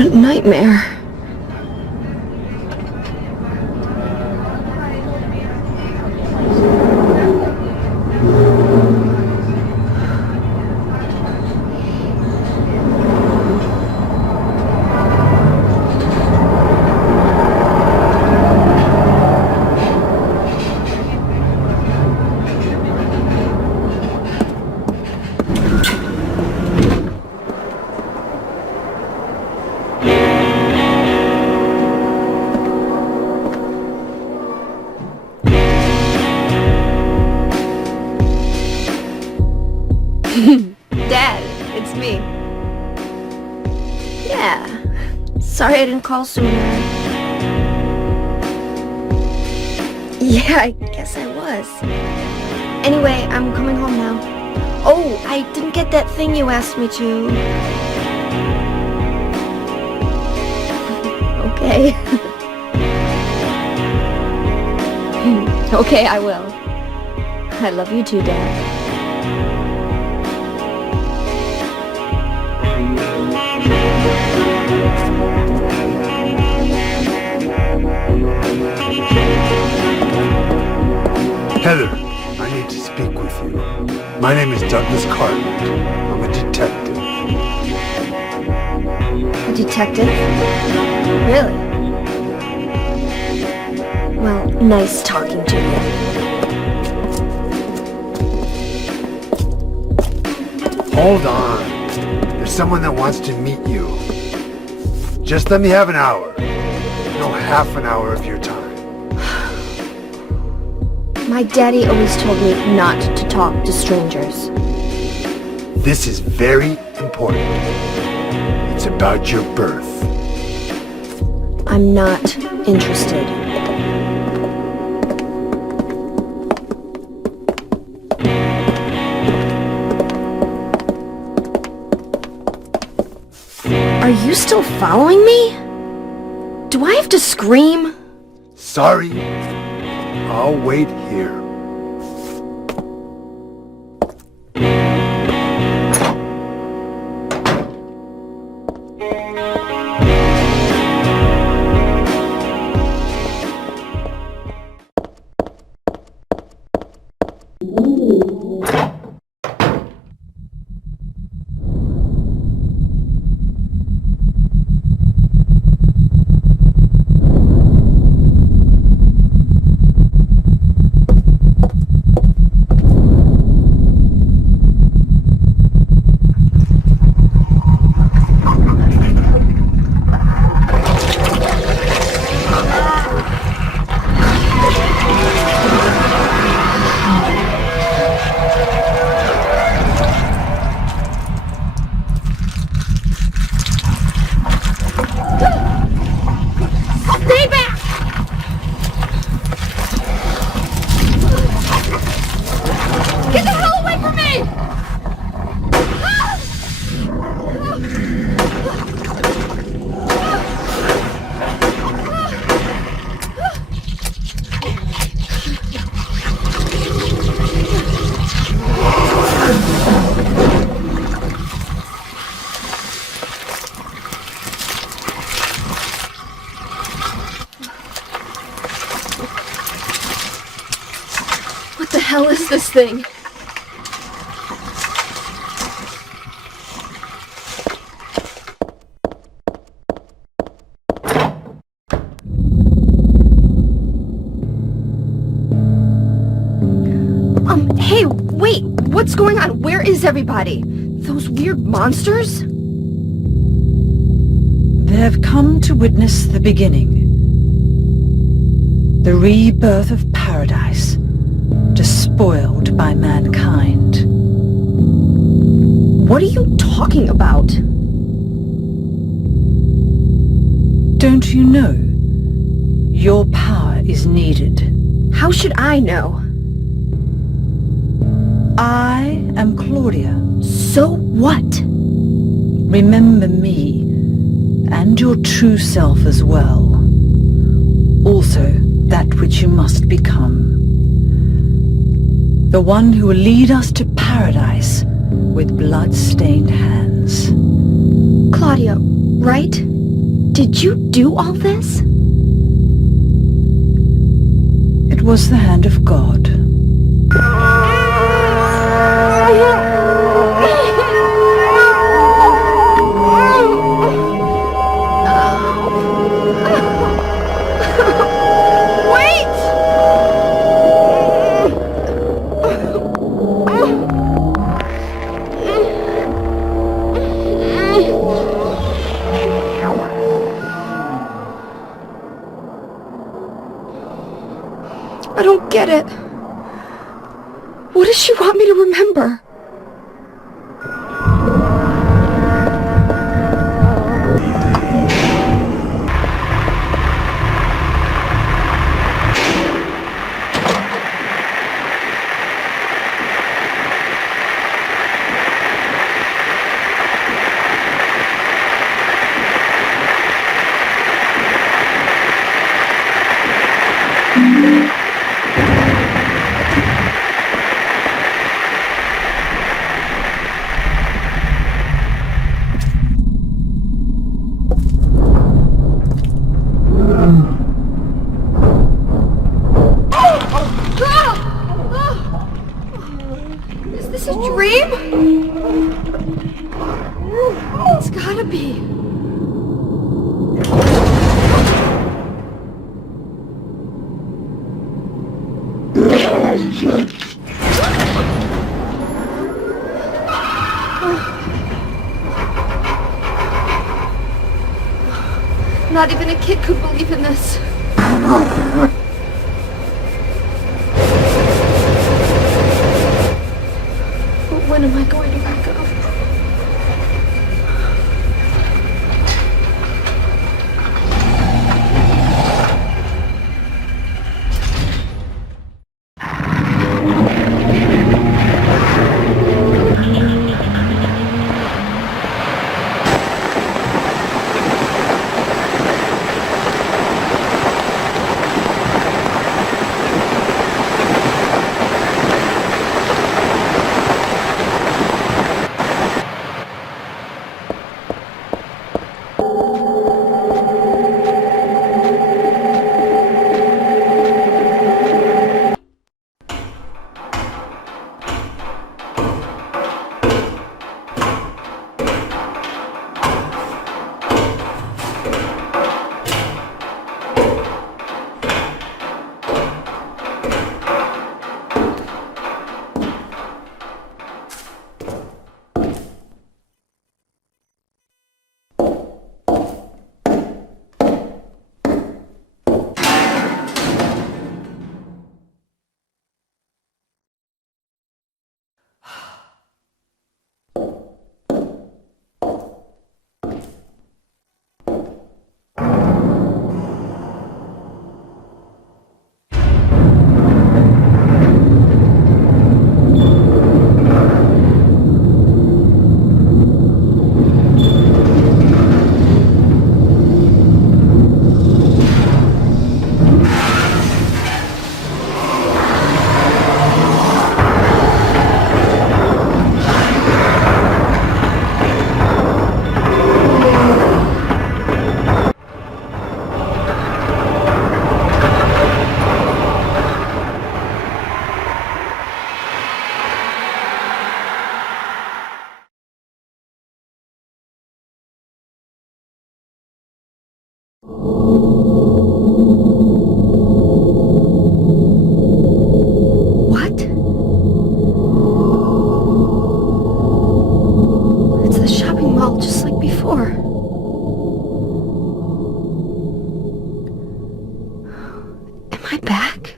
a nightmare. Dad, it's me. Yeah. Sorry I didn't call sooner. Yeah, I guess I was. Anyway, I'm coming home now. Oh, I didn't get that thing you asked me to. Okay. Okay, I will. I love you too, Dad. Heather, I need to speak with you. My name is Douglas Carter. I'm a detective. A detective? Really? Well, nice talking to you. Hold on. There's someone that wants to meet you. Just let me have an hour. No, half an hour of your time. My daddy always told me not to talk to strangers. This is very important. It's about your birth. I'm not interested. Are you still following me? Do I have to scream? Sorry. I'll wait here. What the hell is this thing? Hey, wait! What's going on? Where is everybody? Those weird monsters? They have come to witness the beginning. The rebirth of paradise, despoiled by mankind. What are you talking about? Don't you know? Your power is needed. How should I know? I am Claudia. So what? Remember me, and your true self as well. Also, that which you must become. The one who will lead us to paradise with blood-stained hands. Claudia, right? Did you do all this? It was the hand of God. I don't get it. What does she want me to remember? Is this a dream? It's gotta be. Not even a kid could believe in this. But when am I going to wake up? What? It's the shopping mall just like before. Am I back?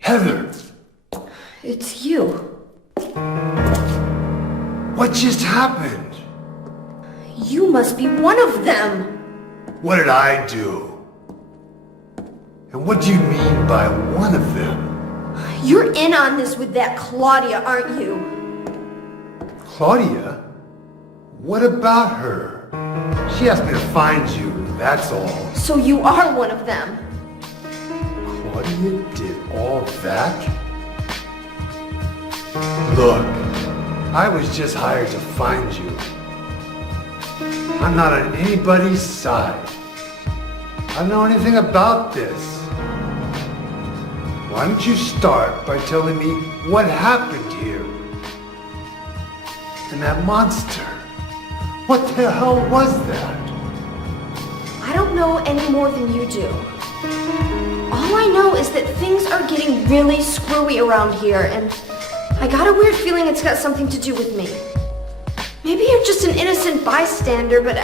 Heather! It's you. What just happened? You must be one of them. What did I do? And what do you mean by one of them? You're in on this with that Claudia, aren't you? Claudia? What about her? She asked me to find you, that's all. So you are one of them. Claudia did all that? Look, I was just hired to find you. I'm not on anybody's side. I don't know anything about this. Why don't you start by telling me what happened here? And that monster, what the hell was that? I don't know any more than you do. All I know is that things are getting really screwy around here, and I got a weird feeling it's got something to do with me. Maybe you're just an innocent bystander, but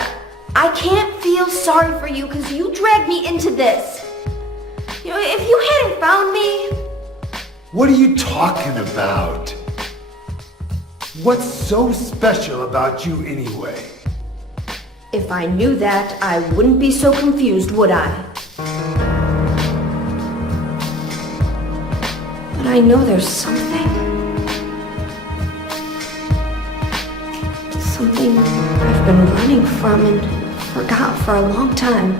I can't feel sorry for you because you dragged me into this. You know, if you hadn't found me... What are you talking about? What's so special about you anyway? If I knew that, I wouldn't be so confused, would I? But I know there's something. Something I've been running from and forgot for a long time.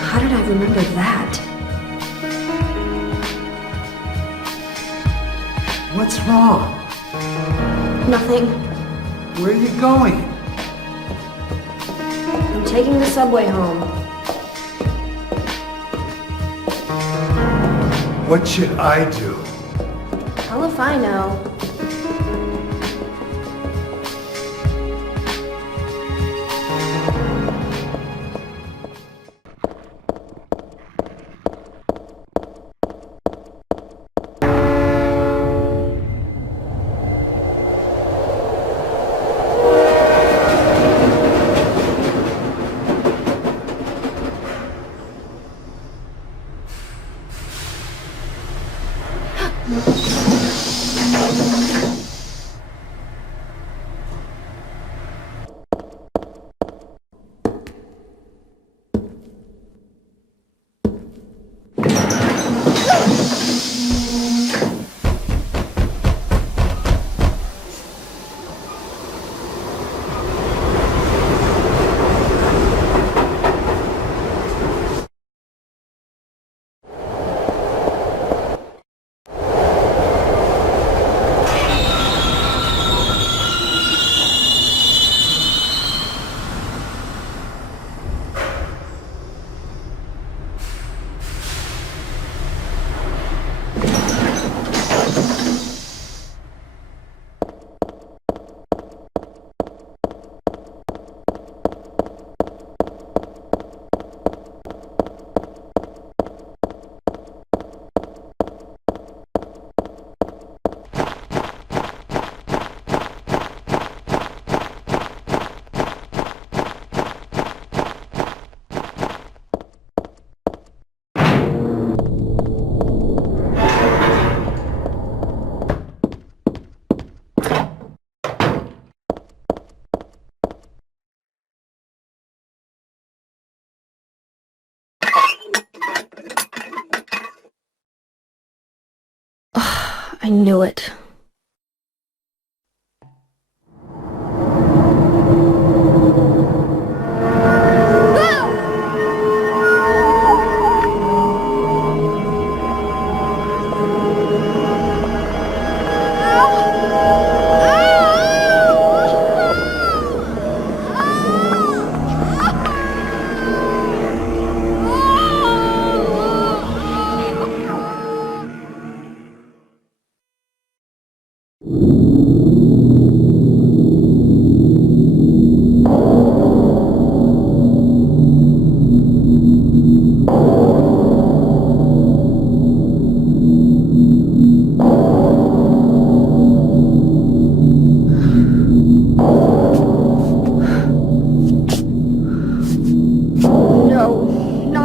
How did I remember that? What's wrong? Nothing. Where are you going? I'm taking the subway home. What should I do? Hell if I know. I knew it.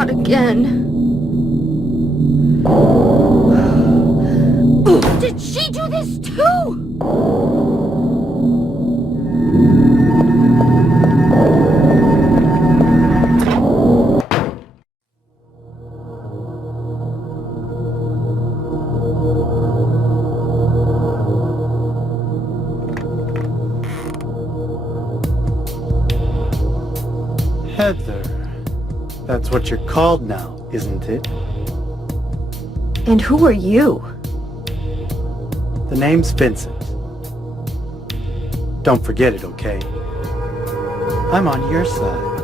Again. Did she do this too? That's what you're called now, isn't it? And who are you? The name's Vincent. Don't forget it, okay? I'm on your side.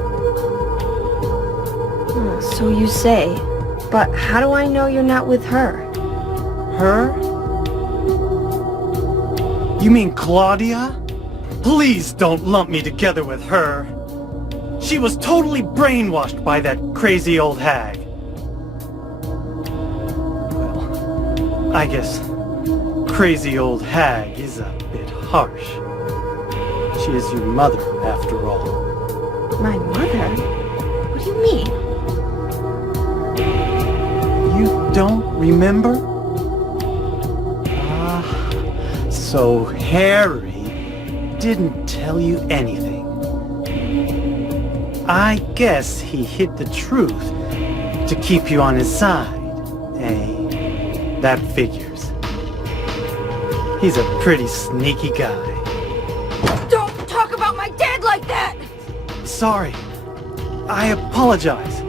So you say. But how do I know you're not with her? Her? You mean Claudia? Please don't lump me together with her. She was totally brainwashed by that crazy old hag. Well, I guess crazy old hag is a bit harsh. She is your mother, after all. My mother? What do you mean? You don't remember? So Harry didn't tell you anything. I guess he hid the truth to keep you on his side. Eh? That figures. He's a pretty sneaky guy. Don't talk about my dad like that! Sorry. I apologize.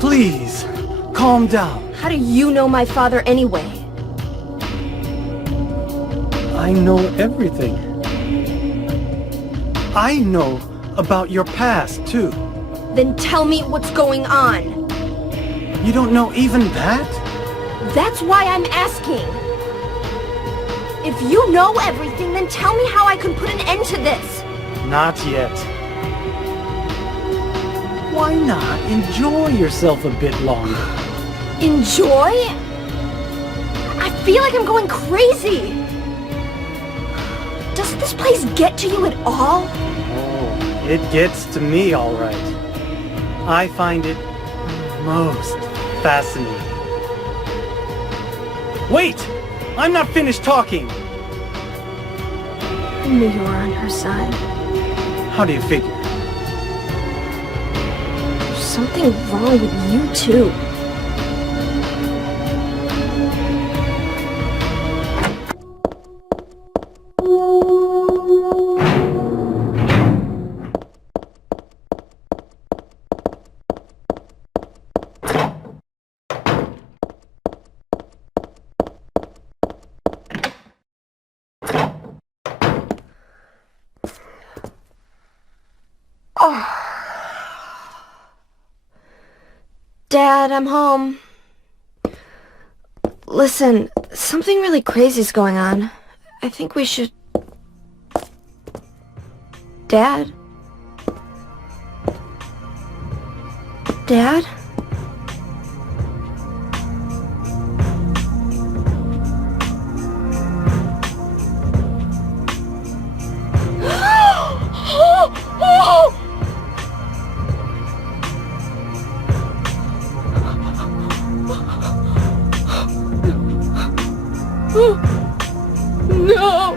Please, calm down. How do you know my father anyway? I know everything. I know about your past, too. Then tell me what's going on. You don't know even that? That's why I'm asking. If you know everything, then tell me how I can put an end to this. Not yet. Why not enjoy yourself a bit longer? Enjoy? I feel like I'm going crazy. Does this place get to you at all? Oh, it gets to me, all right. I find it most fascinating. Wait! I'm not finished talking! I knew you were on her side. How do you figure? There's something wrong with you, too. Dad, I'm home. Listen, something really crazy's going on. I think we should... Dad? Dad? No!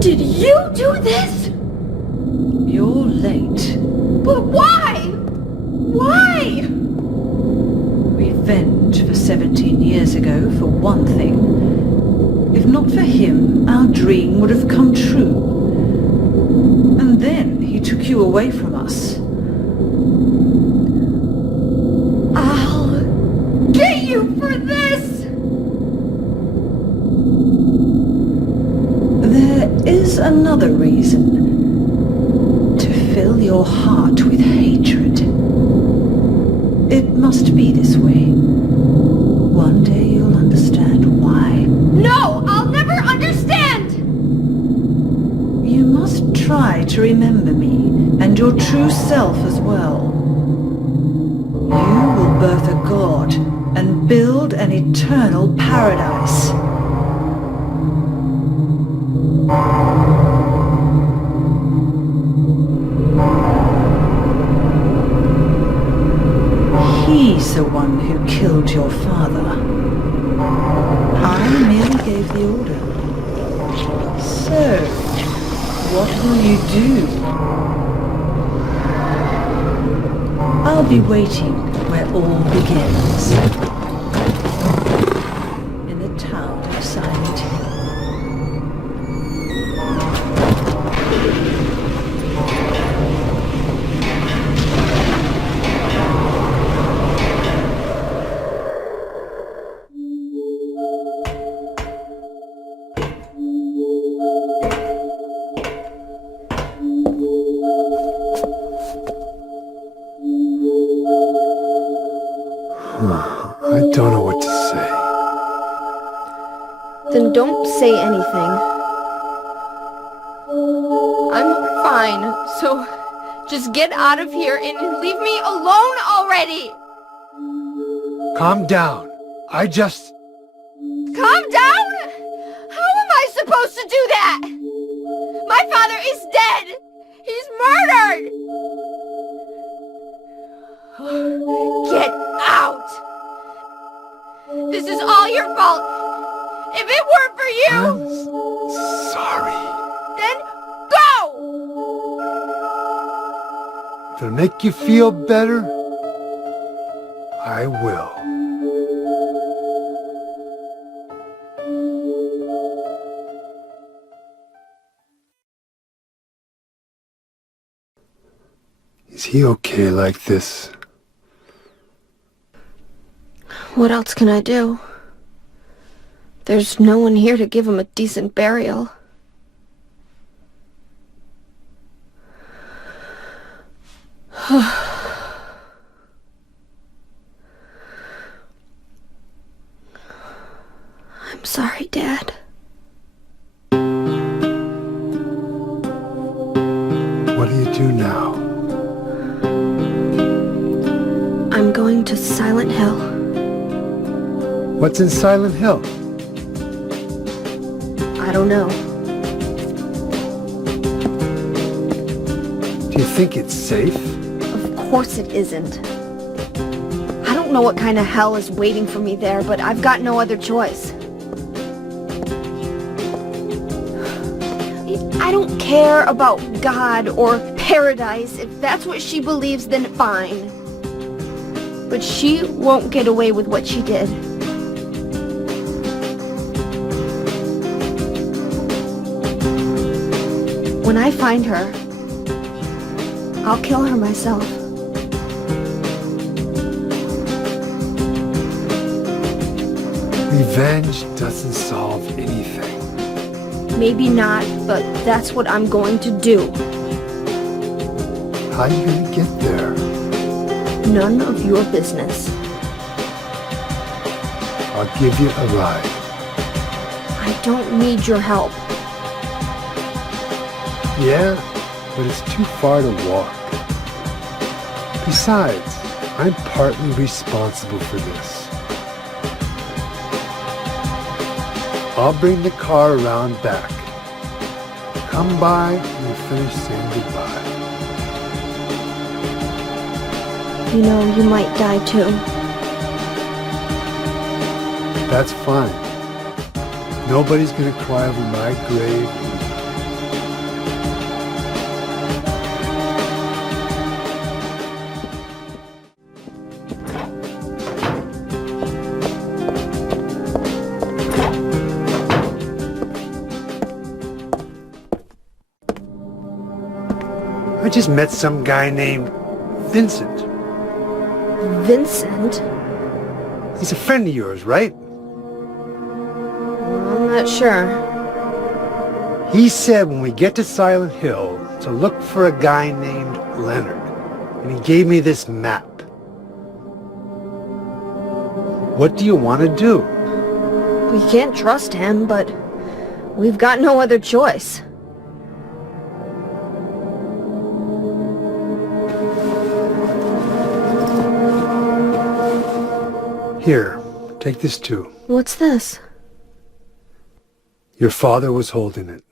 Did you do this? You're late. But why? Why? Revenge for 17 years ago, for one thing. If not for him, our dream would have come true. And then he took you away from us. I'll get you for this! There is another reason. To fill your heart with hatred. It must be this way. One day you'll understand why. No! I'll never understand! You must try to remember me, and your true self as well. You will birth a god, and build an eternal paradise. He's the one who killed your father. I merely gave the order. So, what will you do? I'll be waiting where all begins. In the town of Silent Hill. I don't know what to say. Then don't say anything. I'm fine, so just get out of here and leave me alone already! Calm down. Calm down? How am I supposed to do that? My father is dead! He's murdered! Get out! This is all your fault! If it weren't for you, I'm sorry. then go! If it'll make you feel better, I will. Is he okay like this? What else can I do? There's no one here to give him a decent burial. I'm sorry, Dad. What do you do now? I'm going to Silent Hill. What's in Silent Hill? I don't know. Do you think it's safe? Of course it isn't. I don't know what kind of hell is waiting for me there, but I've got no other choice. I don't care about God or paradise. If that's what she believes, then fine. But she won't get away with what she did. When I find her, I'll kill her myself. Revenge doesn't solve anything. Maybe not, but that's what I'm going to do. How are you gonna get there? None of your business. I'll give you a ride. I don't need your help. Yeah, but it's too far to walk. Besides, I'm partly responsible for this. I'll bring the car around back. Come by and we'll finish saying goodbye. You know, you might die too. That's fine. Nobody's gonna cry over my grave. I just met some guy named Vincent. Vincent? He's a friend of yours, right? I'm not sure. He said when we get to Silent Hill to look for a guy named Leonard. And he gave me this map. What do you want to do? We can't trust him, but we've got no other choice. Here, take this too. What's this? Your father was holding it.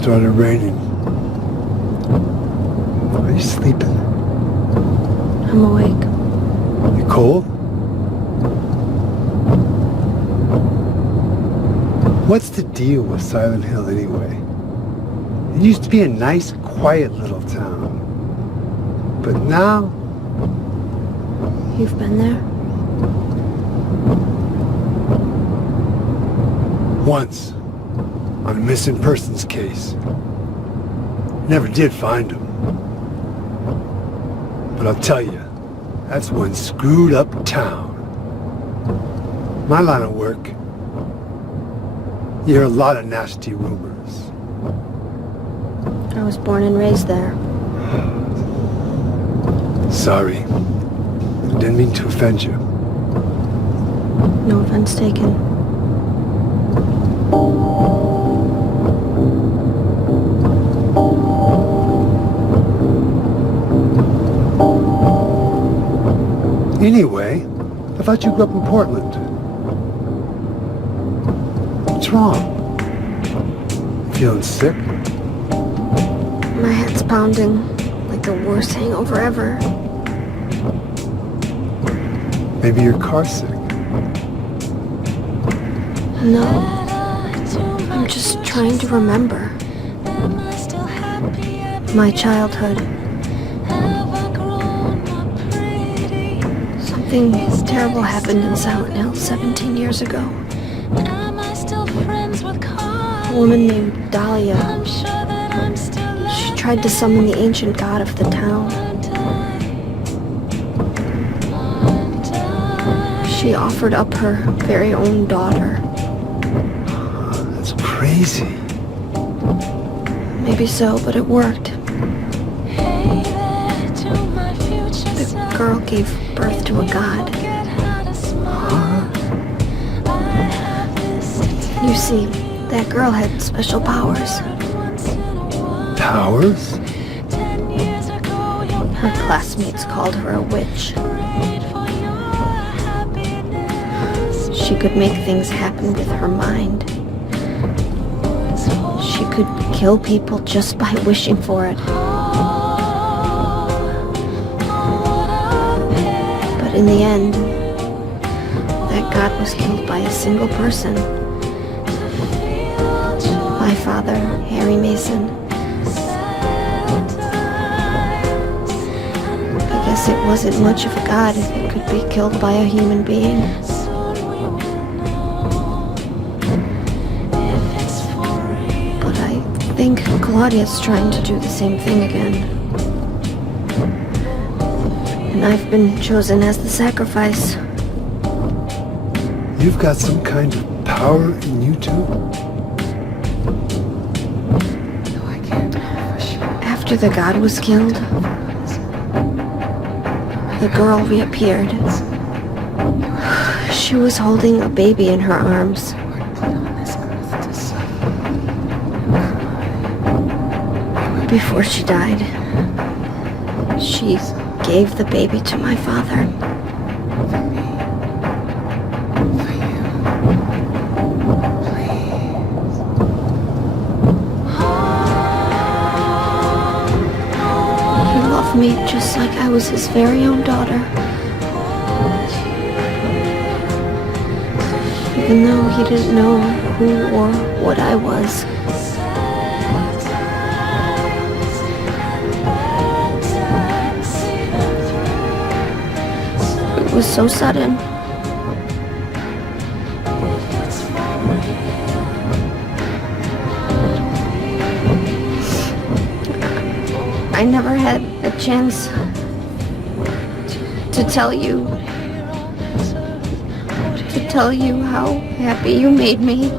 Started raining. Are you sleeping? I'm awake. You cold? What's the deal with Silent Hill anyway? It used to be a nice, quiet little town. But now... You've been there? Once. On a missing persons case. Never did find him. But I'll tell you, that's one screwed up town. My line of work, you hear a lot of nasty rumors. I was born and raised there. Sorry. I didn't mean to offend you. No offense taken. Anyway, I thought you grew up in Portland. What's wrong? Feeling sick? My head's pounding like the worst hangover ever. Maybe you're car sick. No. I'm just trying to remember. My childhood. Something terrible happened in Silent Hill 17 years ago. A woman named Dahlia. She tried to summon the ancient god of the town. She offered up her very own daughter. That's crazy. Maybe so, but it worked. The girl gave birth to a god. You see, that girl had special powers. Powers? Her classmates called her a witch. She could make things happen with her mind. She could kill people just by wishing for it. But in the end, that god was killed by a single person. My father, Harry Mason. I guess it wasn't much of a god if it could be killed by a human being. But I think Claudia's trying to do the same thing again. And I've been chosen as the sacrifice. You've got some kind of power in you too? After the god was killed, the girl reappeared. She was holding a baby in her arms. Before she died, she gave the baby to my father. He loved me just like I was his very own daughter. Even though he didn't know who or what I was. It was so sudden. I never had a chance to tell you how happy you made me.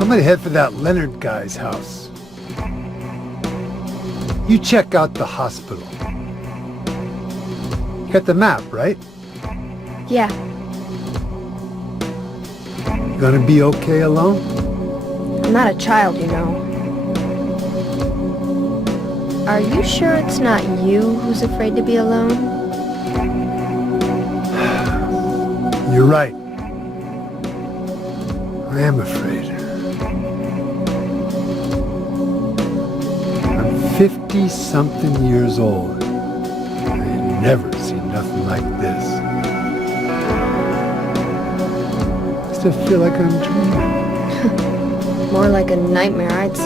I'm gonna head for that Leonard guy's house. You check out the hospital. You got the map, right? Yeah, You gonna be okay alone? I'm not a child, you know. Are you sure it's not you who's afraid to be alone? You're right. I am afraid. I'm 50-something years old. I ain't never seen nothing like this. I still feel like I'm dreaming. More like a nightmare, I'd say.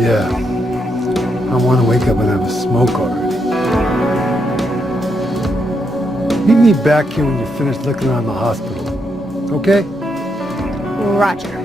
Yeah. I want to wake up and have a smoke already. Meet me back here when you finish looking around the hospital. Okay? Roger.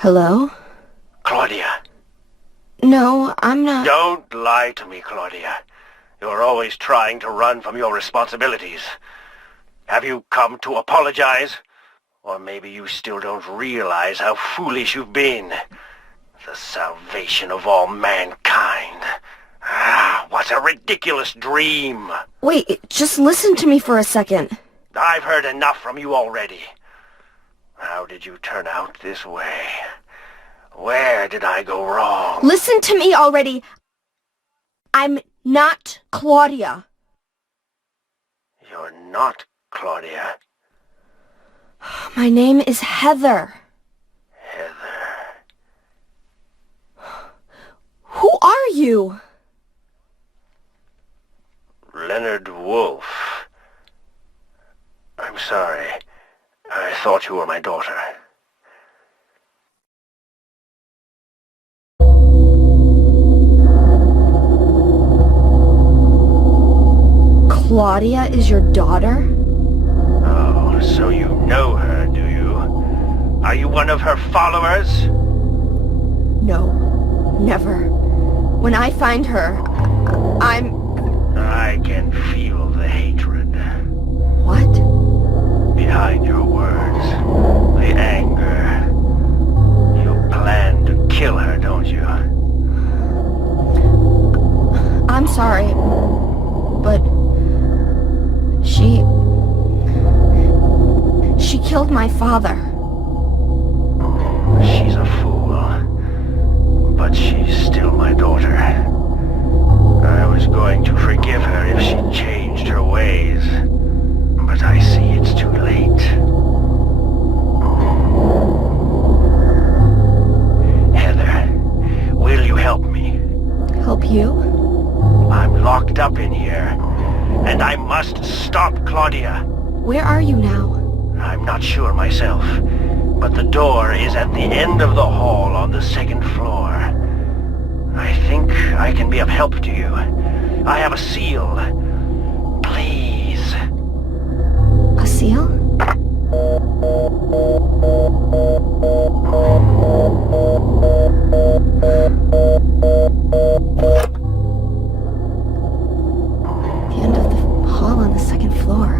Hello? Claudia. No, I'm not. Don't lie to me, Claudia. You're always trying to run from your responsibilities. Have you come to apologize? Or maybe you still don't realize how foolish you've been. The salvation of all mankind. Ah, what a ridiculous dream. Wait, just listen to me for a second. I've heard enough from you already. How did you turn out this way? Where did I go wrong? Listen to me already. I'm not Claudia. You're not Claudia. My name is Heather. Heather. Who are you? Leonard Wolf. I'm sorry. I thought you were my daughter. Claudia is your daughter? Oh, so you know her, do you? Are you one of her followers? No, never. When I find her, I can feel the hatred. What? Behind your words. The anger. You plan to kill her, don't you? I'm sorry, but she killed my father. She's a fool. But she's still my daughter. I was going to forgive her if she changed her ways. But I see it's too late. Heather, will you help me? Help you? I'm locked up in here, and I must stop Claudia. Where are you now? I'm not sure myself, but the door is at the end of the hall on the second floor. I think I can be of help to you. I have a seal. Please. A seal? The end of the hall on the second floor.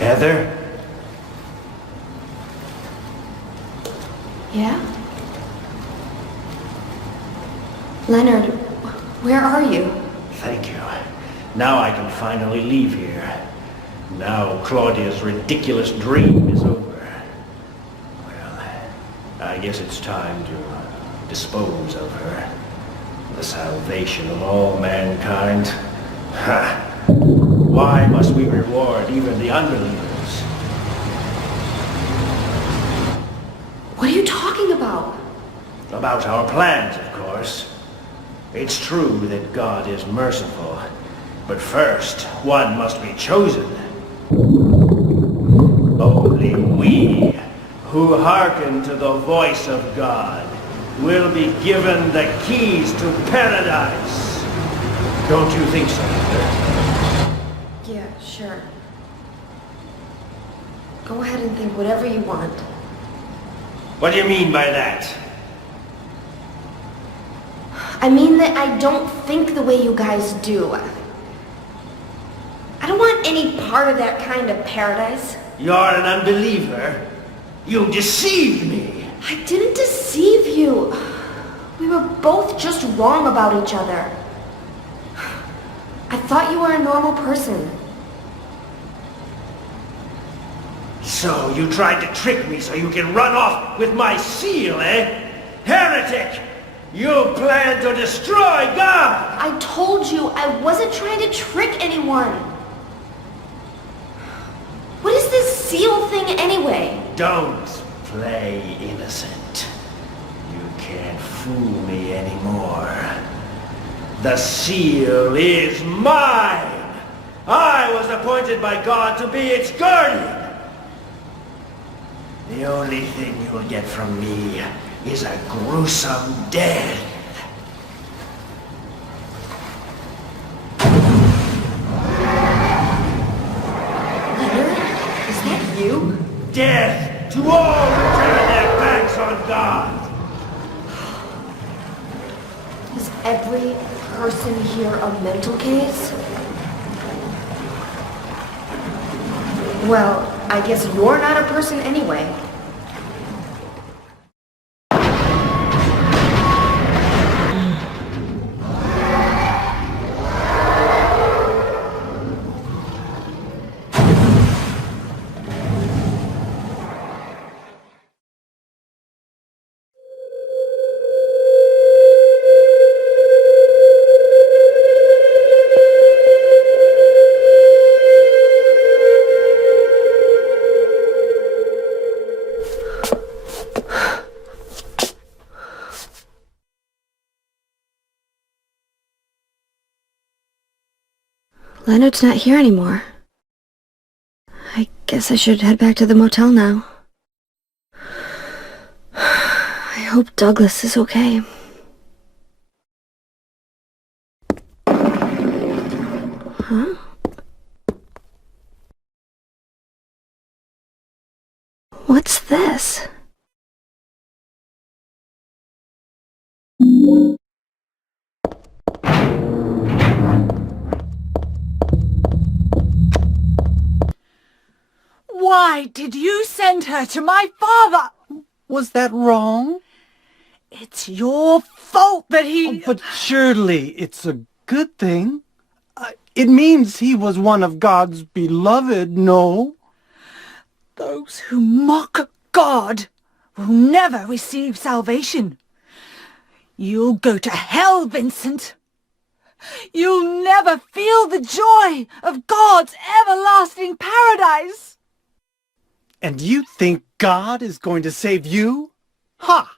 Heather? Yeah? Leonard, where are you? Thank you. Now I can finally leave here. Now Claudia's ridiculous dream is over. Well, I guess it's time to dispose of her. The salvation of all mankind. Ha! Why must we reward even the unbelievers? What are you talking about? About our plans, of course. It's true that God is merciful, but first, one must be chosen. Only we, who hearken to the voice of God, will be given the keys to paradise. Don't you think so, Heather? Yeah, sure. Go ahead and think whatever you want. What do you mean by that? I mean that I don't think the way you guys do. I don't want any part of that kind of paradise. You're an unbeliever. You deceived me. I didn't deceive you. We were both just wrong about each other. I thought you were a normal person. So you tried to trick me so you can run off with my seal, eh? Heretic! You plan to destroy God! I told you I wasn't trying to trick anyone. What is this seal thing anyway? Don't play innocent. You can't fool me anymore. The seal is mine! I was appointed by God to be its guardian! The only thing you'll get from me is a gruesome death. Leonard, is that you? Death to all who turn their backs on God! Is every person here a mental case? Well, I guess you're not a person anyway. Leonard's not here anymore. I guess I should head back to the motel now. I hope Douglas is okay. Huh? What's this? Why did you send her to my father? Was that wrong? It's your fault that he... But surely it's a good thing. It means he was one of God's beloved, no? Those who mock God will never receive salvation. You'll go to hell, Vincent. You'll never feel the joy of God's everlasting paradise. And you think God is going to save you? Ha!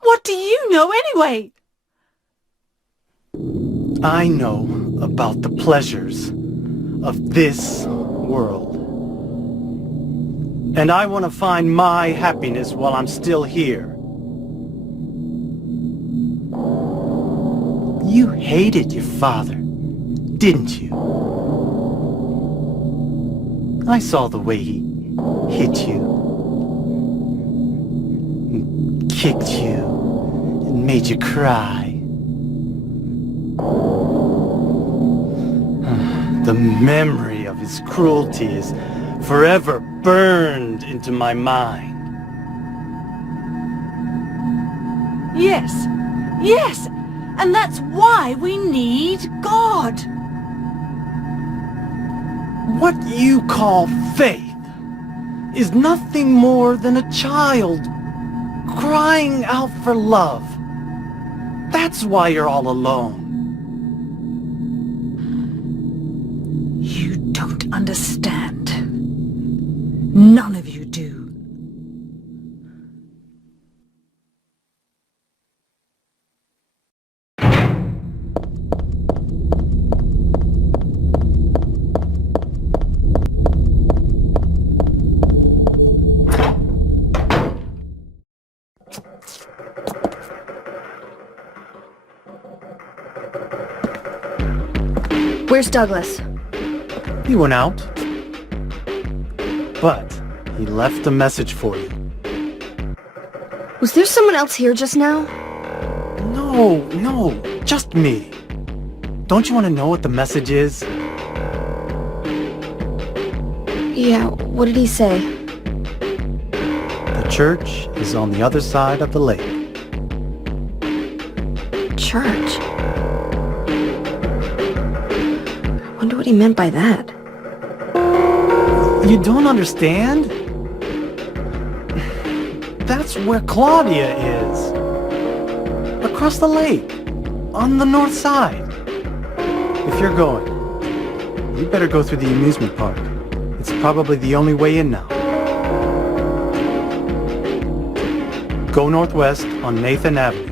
What do you know anyway? I know about the pleasures of this world. And I want to find my happiness while I'm still here. You hated your father, didn't you? I saw the way he hit you, and kicked you, and made you cry. The memory of his cruelty is forever burned into my mind. Yes, yes, and that's why we need God. What you call faith is nothing more than a child crying out for love. That's why you're all alone. You don't understand. None of you do. Where's Douglas? He went out. But he left a message for you. Was there someone else here just now? No, just me. Don't you want to know what the message is? Yeah, what did he say? The church is on the other side of the lake. Church? Wonder what he meant by that. You don't understand? That's where Claudia is. Across the lake. On the north side. If you're going, you better go through the amusement park. It's probably the only way in now. Go northwest on Nathan Avenue.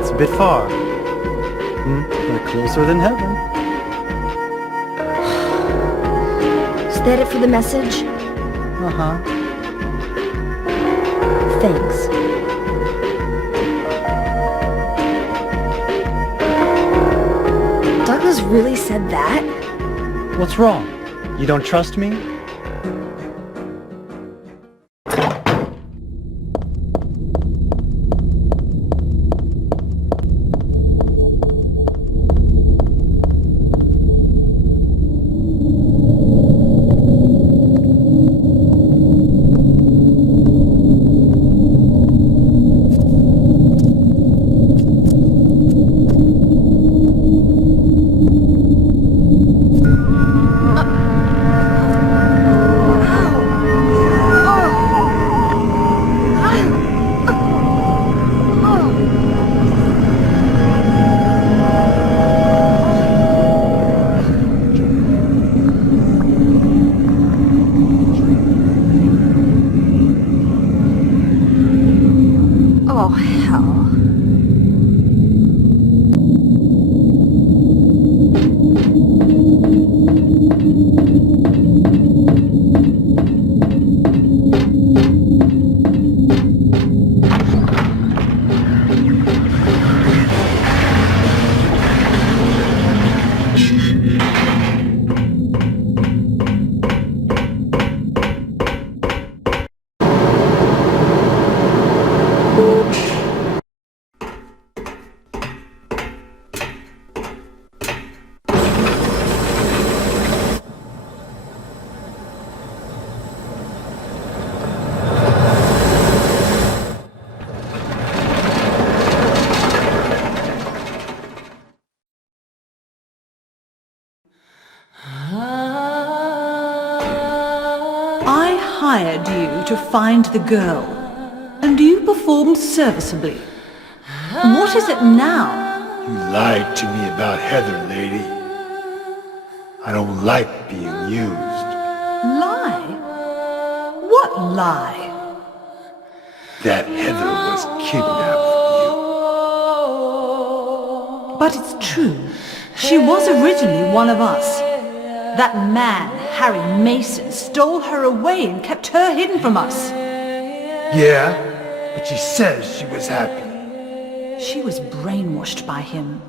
It's a bit far. But closer than heaven. Is that it for the message? Uh-huh. Thanks. Douglas really said that? What's wrong? You don't trust me? I hired you to find the girl, and you performed serviceably. What is it now? You lied to me about Heather, lady. I don't like being used. Lie? What lie? That Heather was kidnapped from But it's true. She was originally one of us. That man, Harry Mason, stole her away and kept her hidden from us. you. Yeah, but she says she was happy. She was brainwashed by him,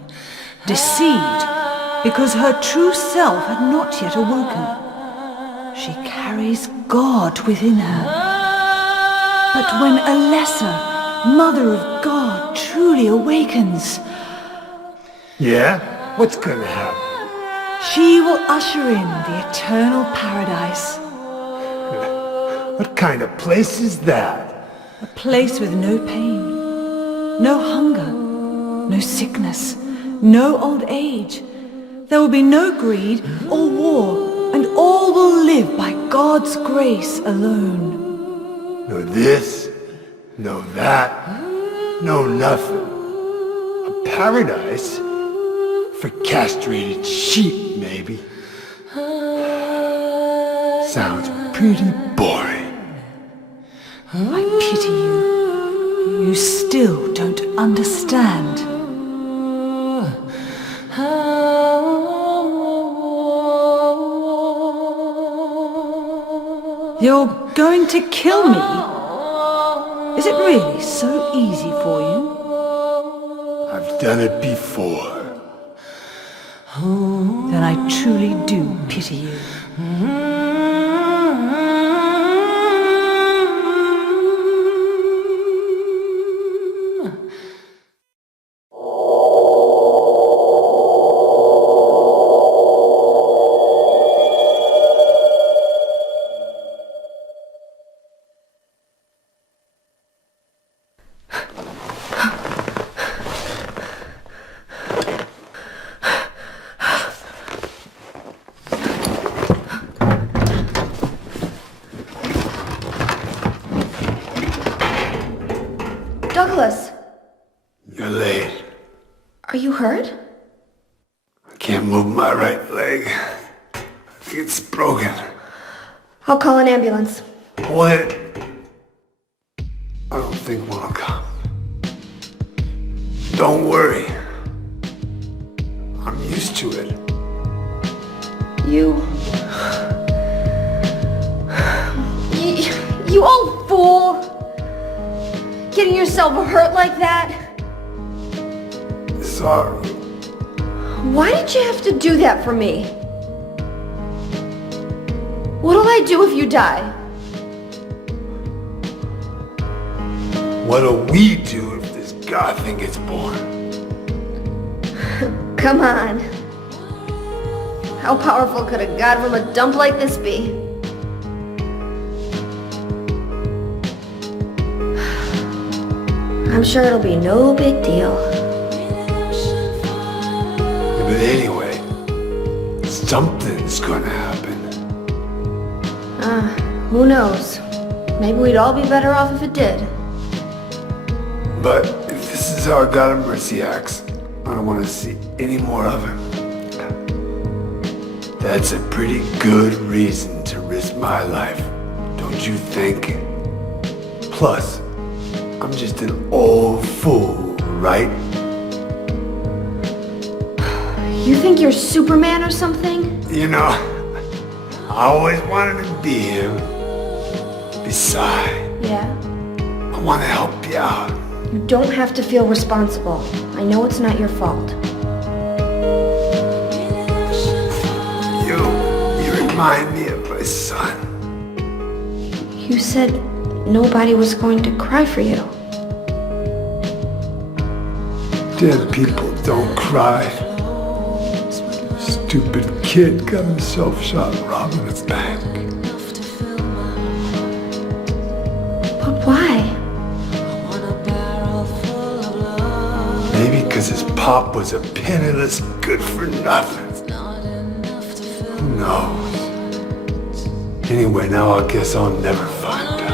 deceived, because her true self had not yet awoken. She carries God within her. But when a lesser, Mother of God, truly awakens, Yeah? What's gonna happen? she will usher in the eternal paradise. What kind of place is that? A place with no pain, no hunger, no sickness, no old age. There will be no greed or war, and all will live by God's grace alone. No this, no that, no nothing. A paradise? For castrated sheep, maybe. Sounds pretty boring. I pity you. You still don't understand. You're going to kill me? Is it really so easy for you? I've done it before. Then I truly do pity you. Douglas, You're late. are you hurt? I can't move my right leg. I think it's broken. I'll call an ambulance. What? I don't think one will come. Don't worry. I'm used to it. You old fool! Getting yourself hurt like that? Sorry. Why did you have to do that for me? What'll I do if you die? What'll we do if this god thing gets born? Come on. How powerful could a god from a dump like this be? I'm sure it'll be no big deal. Yeah, but anyway, something's gonna happen. Who knows? Maybe we'd all be better off if it did. But if this is how a god of mercy acts, I don't want to see any more of him. That's a pretty good reason to risk my life, don't you think? Plus, I'm just an old fool, right? You think you're Superman or something? You know, I always wanted to be him. Besides, Yeah. I want to help you out. You don't have to feel responsible. I know it's not your fault. You remind me of my son. You said nobody was going to cry for you. Dead people don't cry. Stupid kid got himself shot robbing a bank. But why? Maybe because his pop was a penniless good-for-nothing. Who knows? Anyway, now I guess I'll never find out.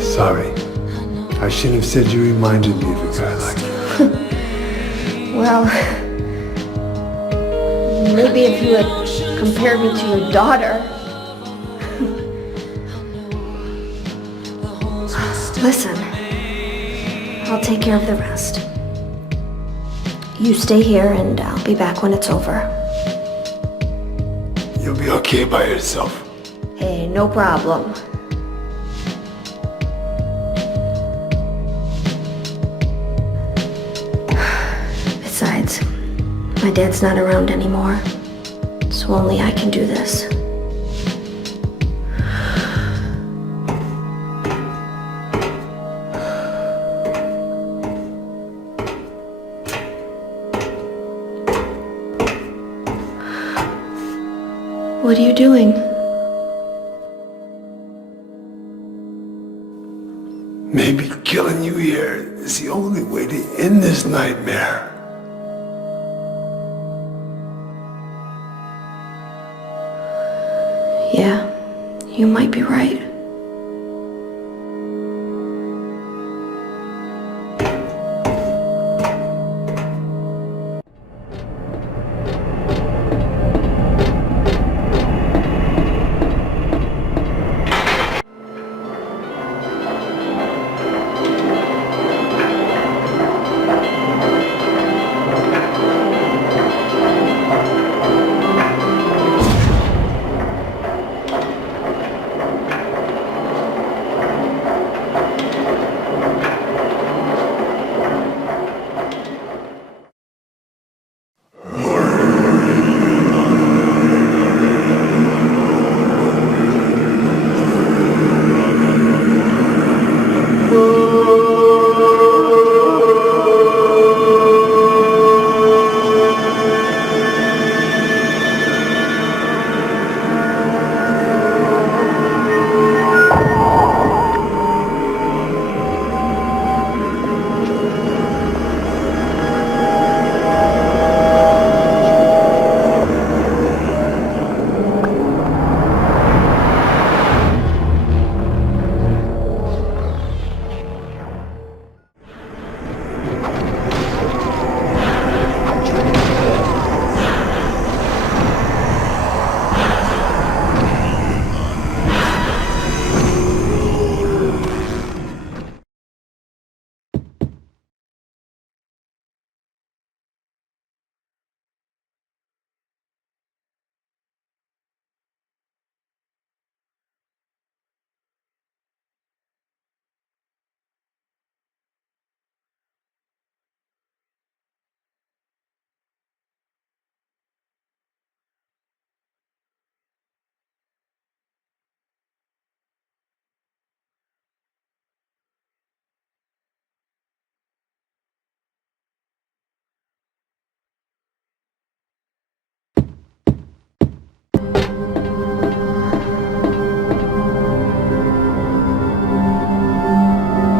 Sorry. I shouldn't have said you reminded me of a guy like you. Well, maybe if you had compared me to your daughter. Listen, I'll take care of the rest. You stay here and I'll be back when it's over. You'll be okay by yourself. Hey, no problem. Besides, my dad's not around anymore, so only I can do this. What are you doing? Maybe killing you here is the only way to end this nightmare. Yeah, you might be right.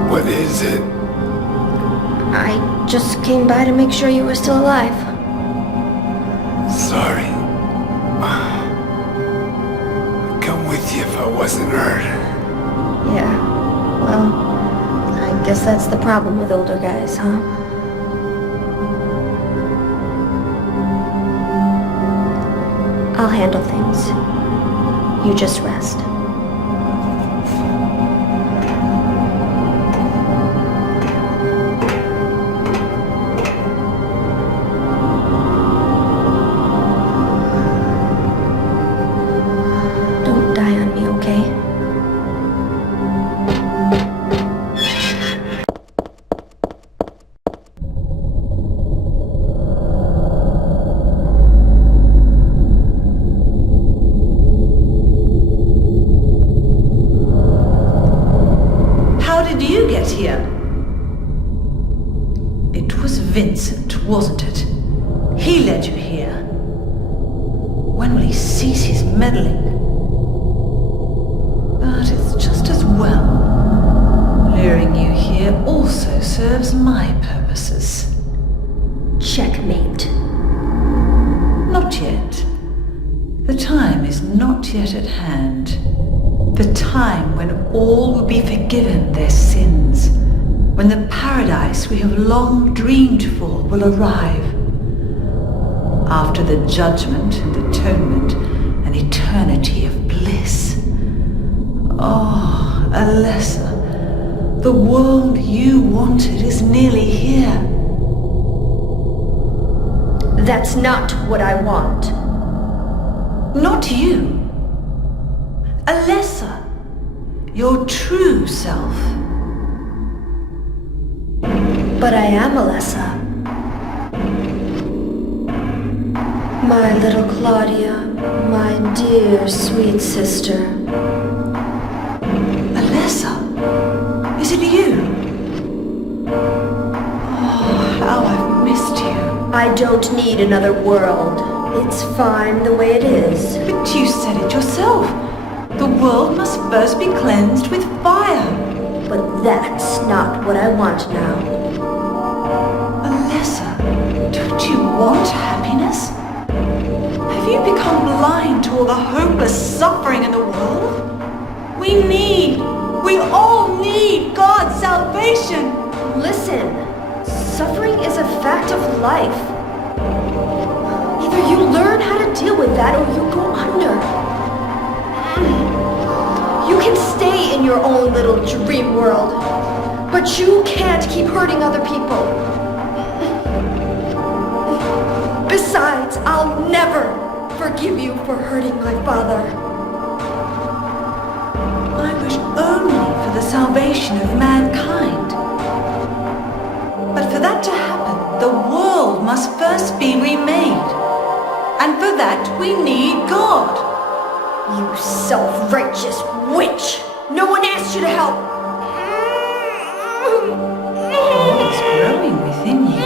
What is it? I just came by to make sure you were still alive. Sorry. I'd come with you if I wasn't hurt. Yeah, well, I guess that's the problem with older guys, huh? I'll handle things. You just rest. Don't die on me, okay? How did you get here? It was Vincent, wasn't it? He led you here. When will he cease his meddling? But it's just as well. Luring you here also serves my purposes. Checkmate. Not yet. The time yet at hand. The time when all will be forgiven their sins. When the paradise we have long dreamed for will arrive. After the judgment and atonement, an eternity of bliss. Oh, Alessa, the world you wanted is nearly here. That's not what I want. Not you. Alessa, your true self. But I am Alessa. My little Claudia, my dear sweet sister. Alessa, is it you? Oh, how I've missed you. I don't need another world. It's fine the way it is. But you said it yourself. The world must first be cleansed with fire. But that's not what I want now. Alessa, don't you want happiness? Have you become blind to all the hopeless suffering in the world? We all need God's salvation. Listen, suffering is a fact of life. Either you learn how to deal with that or you go under. You can stay in your own little dream world, but you can't keep hurting other people. Besides, I'll never forgive you for hurting my father. I wish only for the salvation of mankind. But for that to happen, the world must first be remade. And for that, we need God. You self-righteous witch! No one asked you to help! It's growing within you.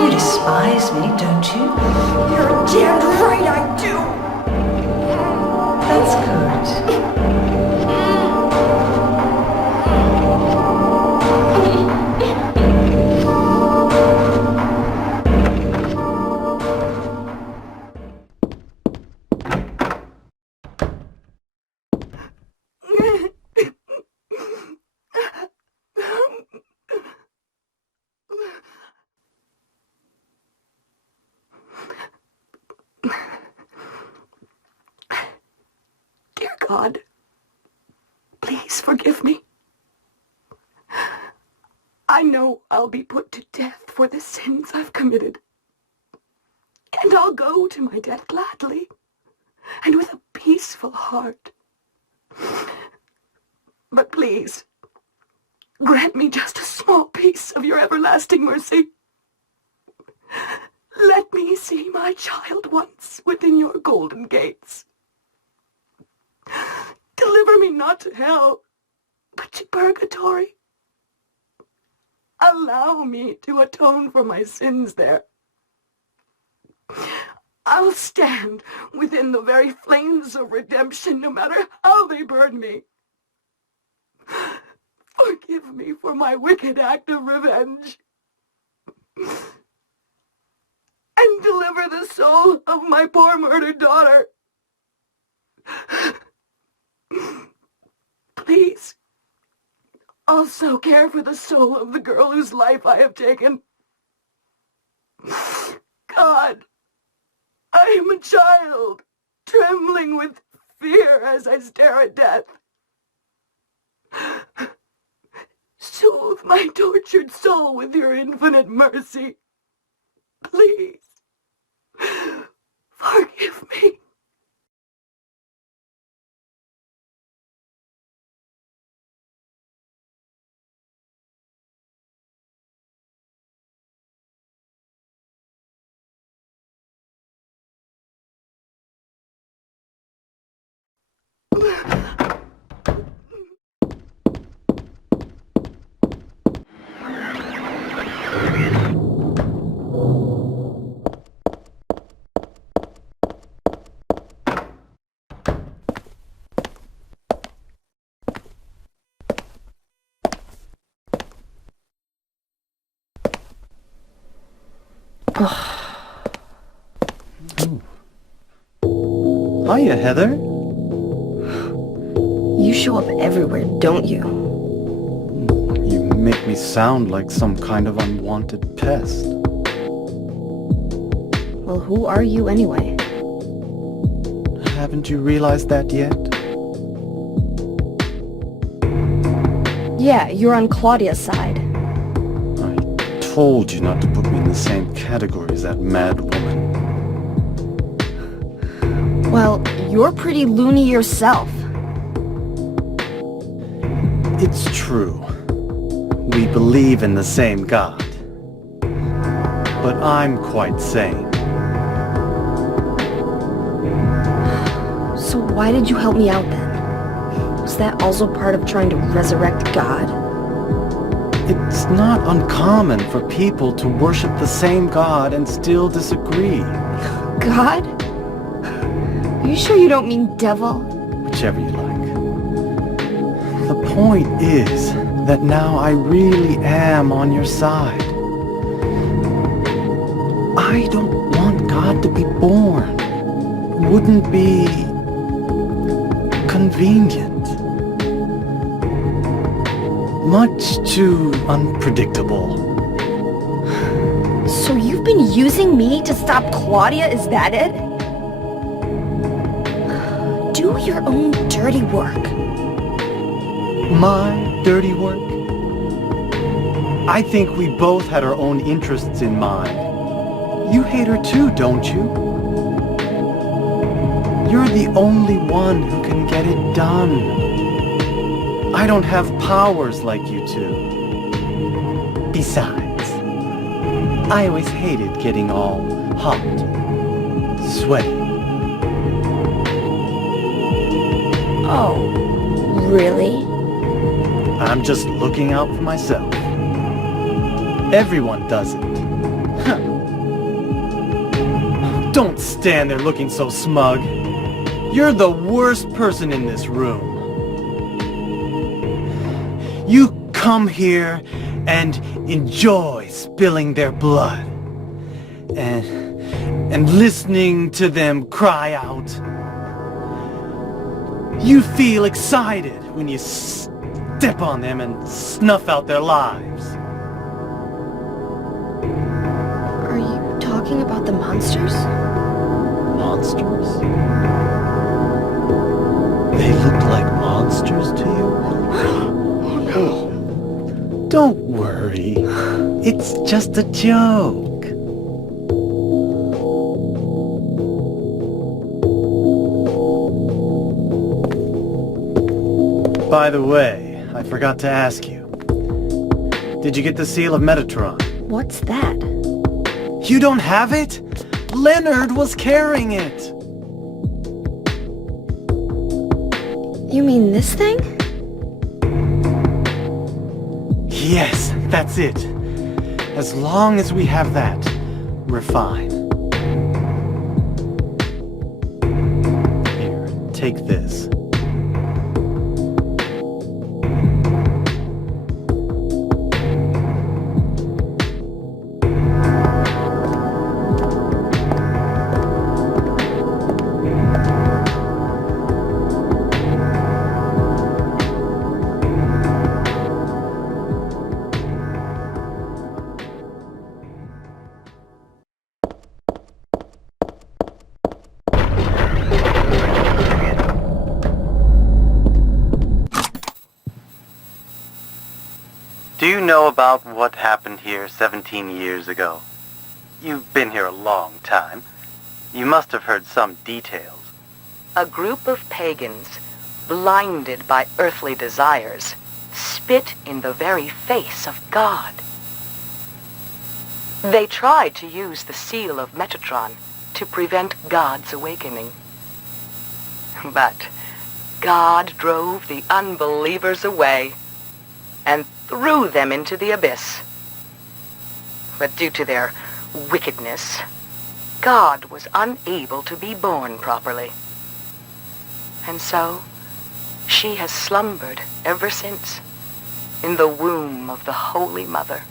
You despise me, don't you? You're damned right I do! That's good. Dear God, please forgive me. I know I'll be put to death for the sins I've committed. And I'll go to my death gladly and with a peaceful heart. But please, grant me just a small piece of your everlasting mercy. Let me see my child once within your golden gates. Deliver me not to hell, but to purgatory. Allow me to atone for my sins there. I'll stand within the very flames of redemption, no matter how they burn me. Forgive me for my wicked act of revenge. And deliver the soul of my poor murdered daughter. Please, also care for the soul of the girl whose life I have taken. God, I am a child, trembling with fear as I stare at death. Soothe my tortured soul with your infinite mercy. Please, forgive me. Hiya, Heather. You show up everywhere, don't you? You make me sound like some kind of unwanted pest. Well, who are you anyway? Haven't you realized that yet? Yeah, you're on Claudia's side. I told you not to put me in the same category as that mad woman. Well, you're pretty loony yourself. It's true. We believe in the same God. But I'm quite sane. So why did you help me out then? Was that also part of trying to resurrect God? It's not uncommon for people to worship the same God and still disagree. God? Are you sure you don't mean devil? Whichever you like. The point is that now I really am on your side. I don't want God to be born. Wouldn't be convenient. Much too unpredictable. So you've been using me to stop Claudia, is that it? Do your own dirty work. My dirty work? I think we both had our own interests in mind. You hate her too, don't you? You're the only one who can get it done. I don't have powers like you two. Besides, I always hated getting all hot, sweaty. Oh, really? I'm just looking out for myself. Everyone does it. Huh. Don't stand there looking so smug. You're the worst person in this room. You come here and enjoy spilling their blood. And listening to them cry out. You feel excited when you step on them and snuff out their lives. Are you talking about the monsters? Monsters? They look like monsters to you? Oh no. Don't worry. It's just a joke. By the way, I forgot to ask you. Did you get the seal of Metatron? What's that? You don't have it? Leonard was carrying it. You mean this thing? Yes, that's it. As long as we have that, we're fine. Here, take this. Do you know about what happened here 17 years ago? You've been here a long time. You must have heard some details. A group of pagans, blinded by earthly desires, spit in the very face of God. They tried to use the seal of Metatron to prevent God's awakening. But God drove the unbelievers away and threw them into the abyss. But due to their wickedness, God was unable to be born properly. And so, she has slumbered ever since in the womb of the Holy Mother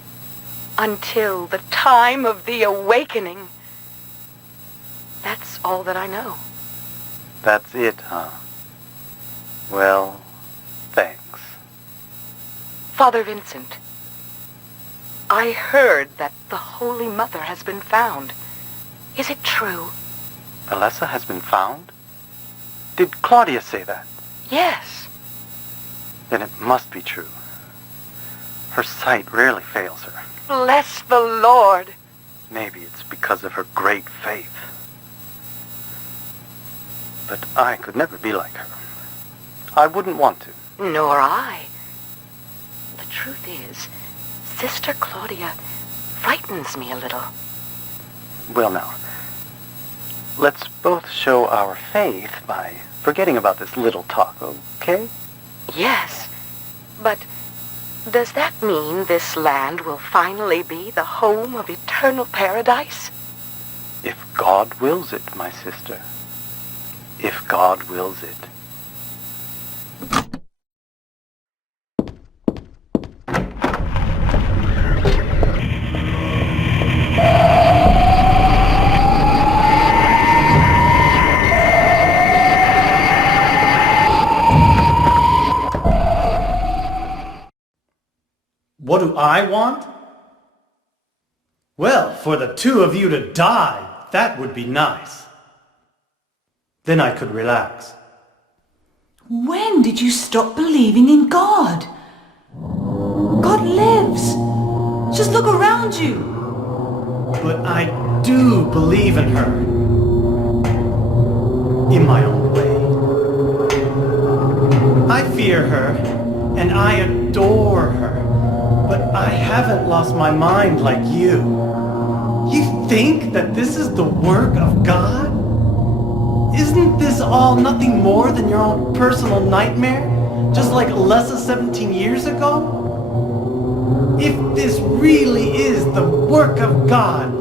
until the time of the awakening. That's all that I know. That's it, huh? Well, thanks. Father Vincent, I heard that the Holy Mother has been found. Is it true? Alessa has been found? Did Claudia say that? Yes. Then it must be true. Her sight rarely fails her. Bless the Lord. Maybe it's because of her great faith. But I could never be like her. I wouldn't want to. Nor I. The truth is, Sister Claudia frightens me a little. Well now, let's both show our faith by forgetting about this little talk, okay? Yes, but does that mean this land will finally be the home of eternal paradise? If God wills it, my sister. If God wills it. What do I want? Well, for the two of you to die, that would be nice. Then I could relax. When did you stop believing in God? God lives. Just look around you. But I do believe in her. In my own way. I fear her, and I adore her. But I haven't lost my mind like you. You think that this is the work of God? Isn't this all nothing more than your own personal nightmare? Just like Alessa 17 years ago? If this really is the work of God,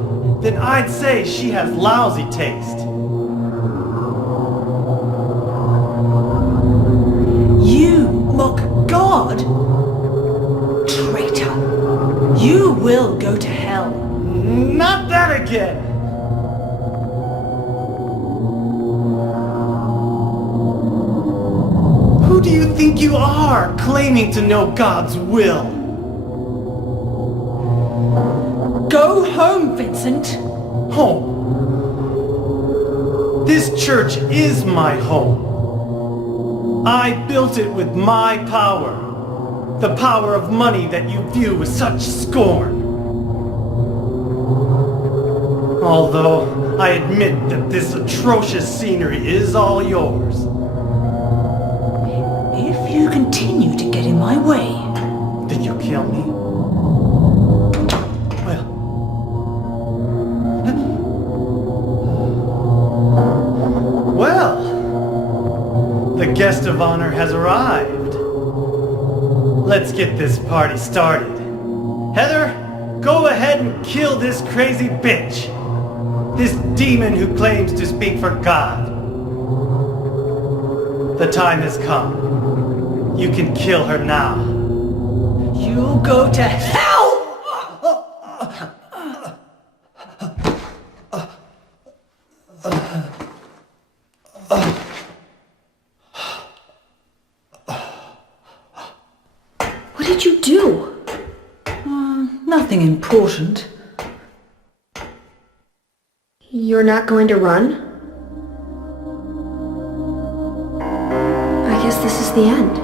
then I'd say she has lousy taste. You mock God? Traitor. You will go to hell. Not that again! Who do you think you are, claiming to know God's will? Go home, Vincent. Home. This church is my home. I built it with my power. The power of money that you view with such scorn. Although I admit that this atrocious scenery is all yours. If you continue to get in my way, Did you kill me? Well, the guest of honor has arrived. Let's get this party started. Heather, go ahead and kill this crazy bitch. This demon who claims to speak for God. The time has come. You can kill her now. you'll go to hell! What did you do? Nothing important. You're not going to run? I guess this is the end.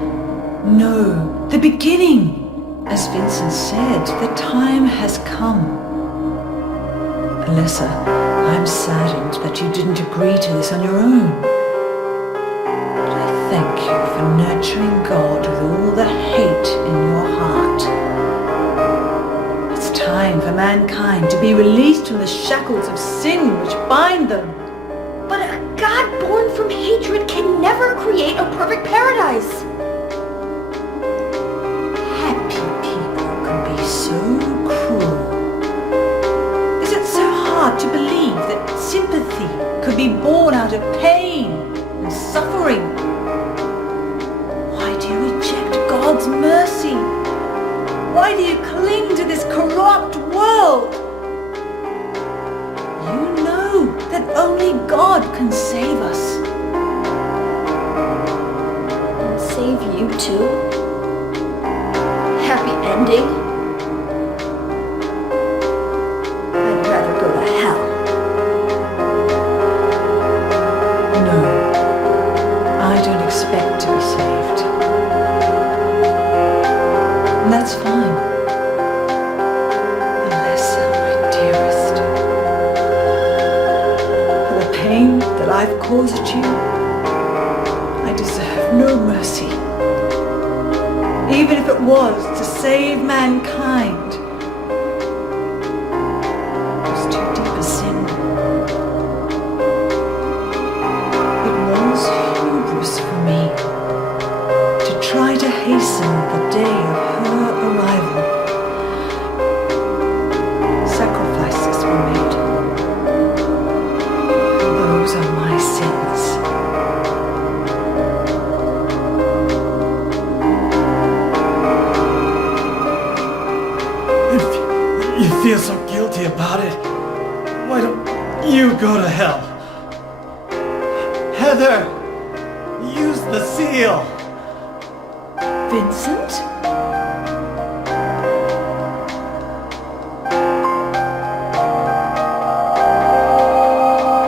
No, the beginning. As Vincent said, the time has come. Alessa, I'm saddened that you didn't agree to this on your own. But I thank you for nurturing God with all the hate in your heart. It's time for mankind to be released from the shackles of sin which bind them. But a God born from hatred can never create a perfect paradise. Happy people can be so cruel. Is it so hard to believe that sympathy could be born out of pain and suffering? Why do you reject God's mercy? Why do you cling to this corrupt world? You know that only God can save us. too? Happy ending? I'd rather go to hell. No, I don't expect to be saved. And that's fine. Alessa, my dearest. For the pain that I've caused you, I deserve no mercy. Even if it was to save mankind. It was too deep a sin. It was hubris for me to try to hasten the day of her arrival. Sacrifices were made. Those are my sins. If you feel so guilty about it, why don't you go to hell? Heather, use the seal. Vincent?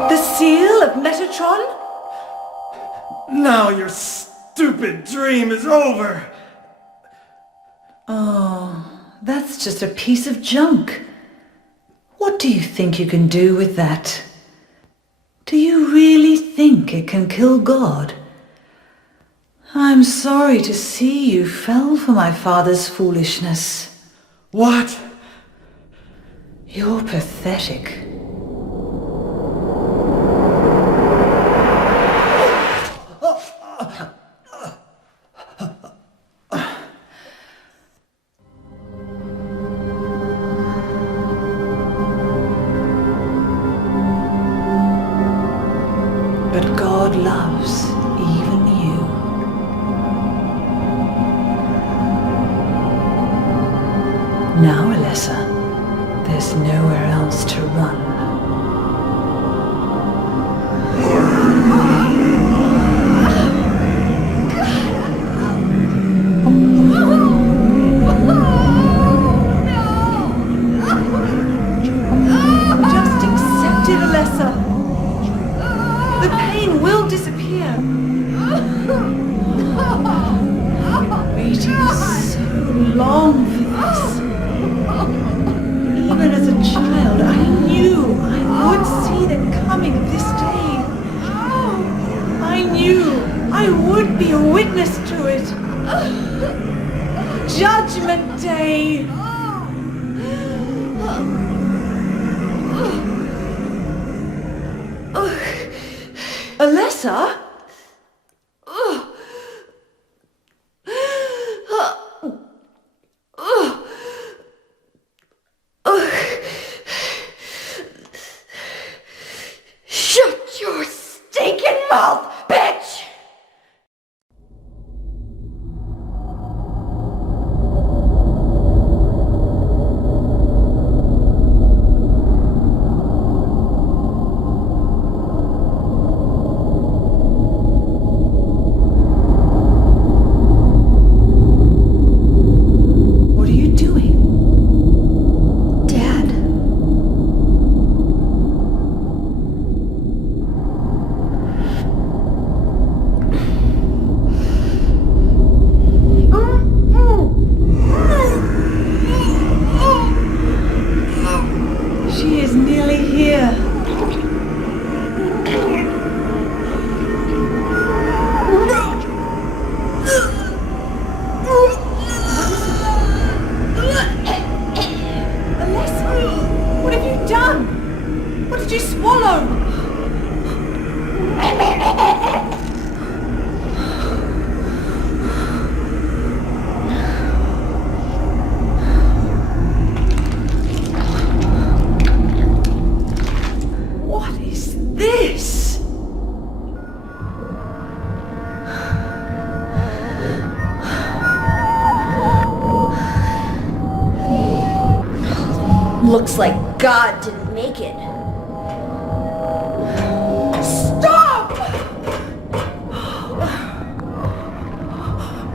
The seal of Metatron? Now your stupid dream is over. Oh, that's just a piece of junk. What do you think you can do with that? Do you really think it can kill God? I'm sorry to see you fell for my father's foolishness. What? You're pathetic. But God loves even you. Now, Alessa, there's nowhere else to run. Just accept it, Alessa. The pain will disappear. I've been waiting so long for this. Even as a child, I knew I would see the coming of this day. I knew I would be a witness to it. Judgment Day. Alessa? Shut your stinking mouth, bitch! What are you doing? Dad. She is nearly here. Alessa, what have you done? What did you swallow? What is this? Looks like God didn't make it. Stop!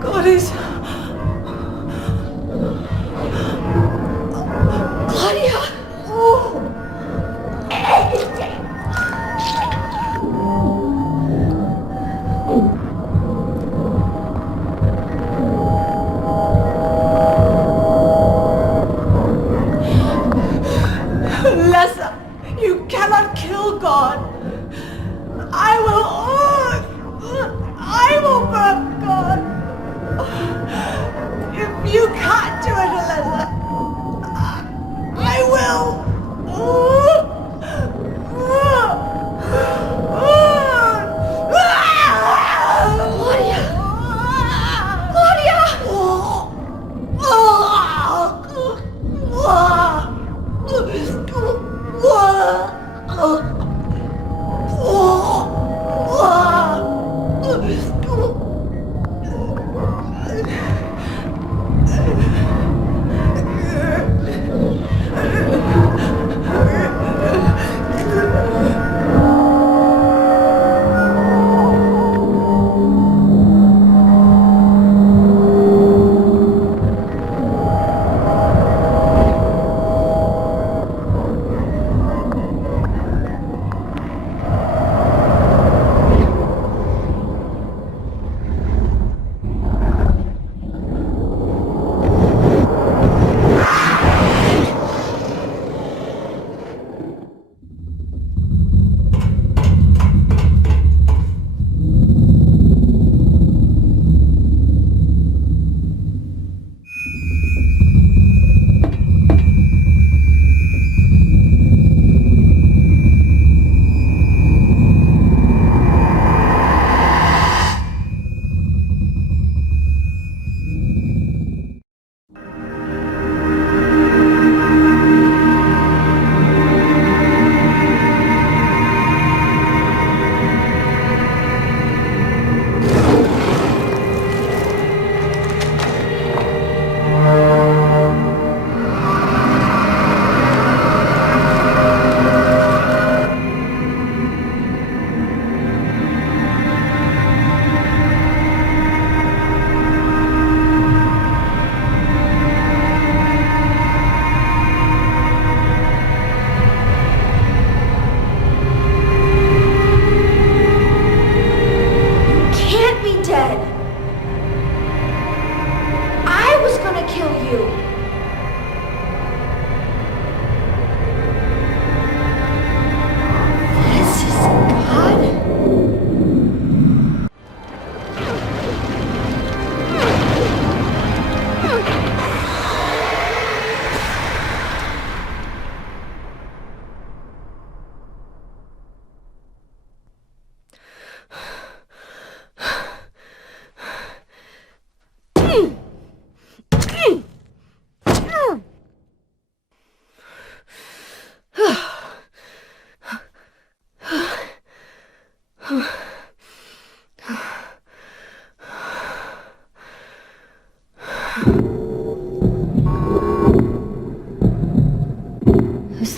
God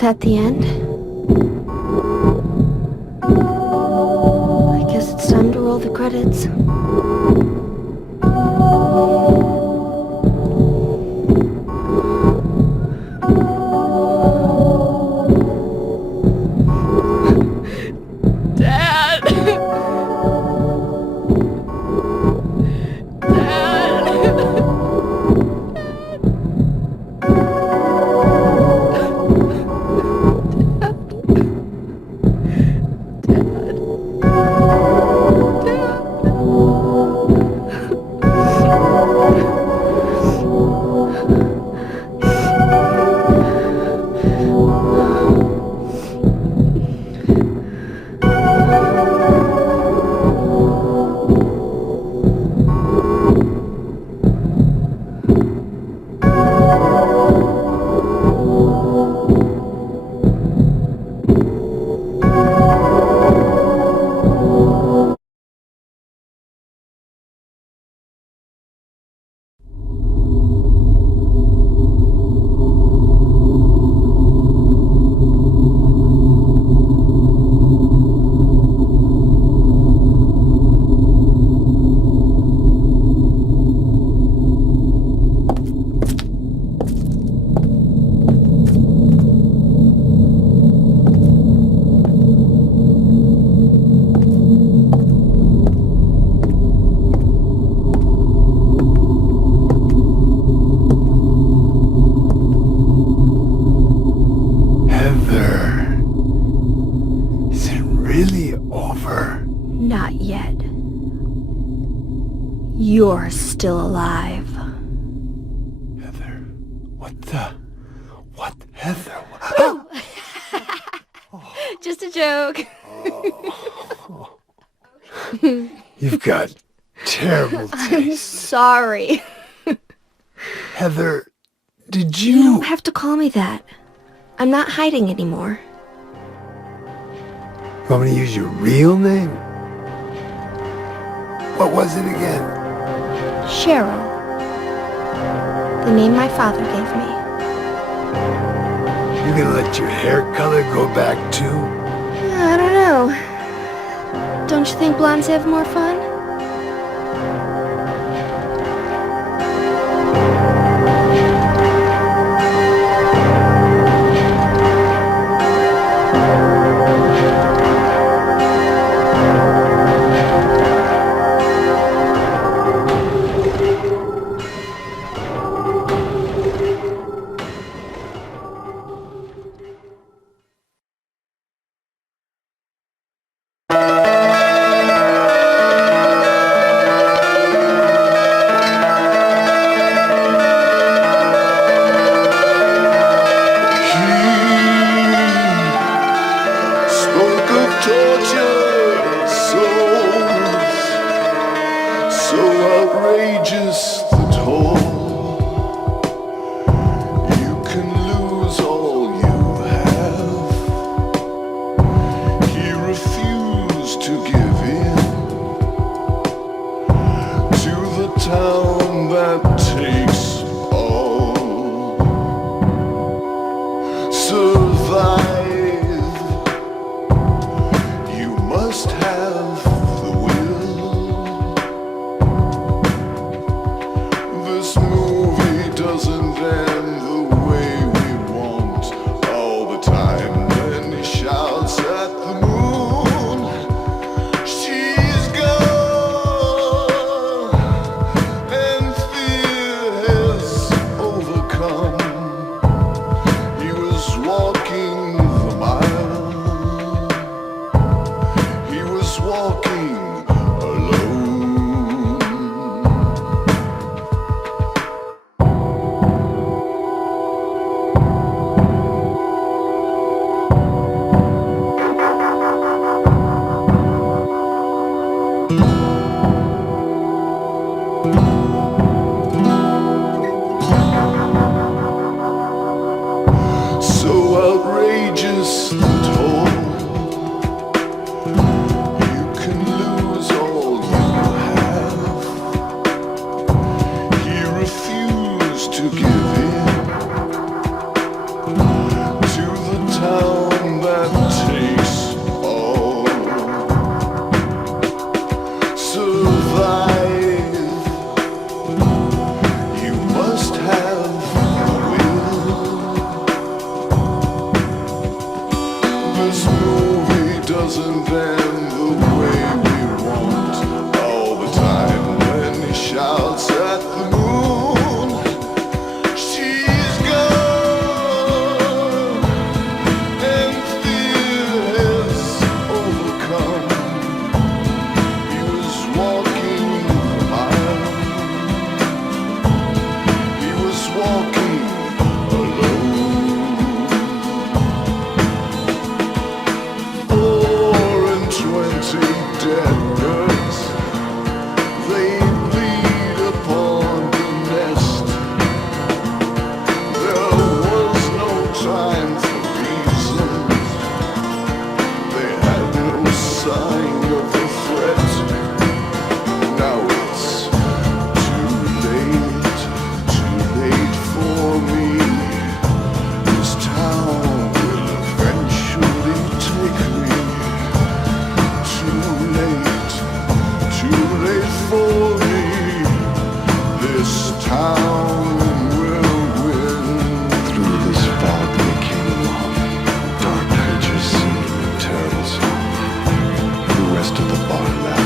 that the end? I guess it's time to roll the credits. Not yet. You're still alive. Heather, what, Heather? Just a joke. You've got terrible taste. Sorry. Heather, did You you... don't have to call me that. I'm not hiding anymore. You want me to use your real name? What was it again? Cheryl. The name my father gave me. You gonna let your hair color go back too? I don't know. Don't you think blondes have more fun? outrageous and tall. You can lose birds, they bleed upon the nest. There was no time for reasons. They had no sign of a threat. Now it's too late for me. This town will eventually take me. Too late for me. This town will win. Through this fog they came along. Dark creatures singing a terrible song. The rest of the bar laughed.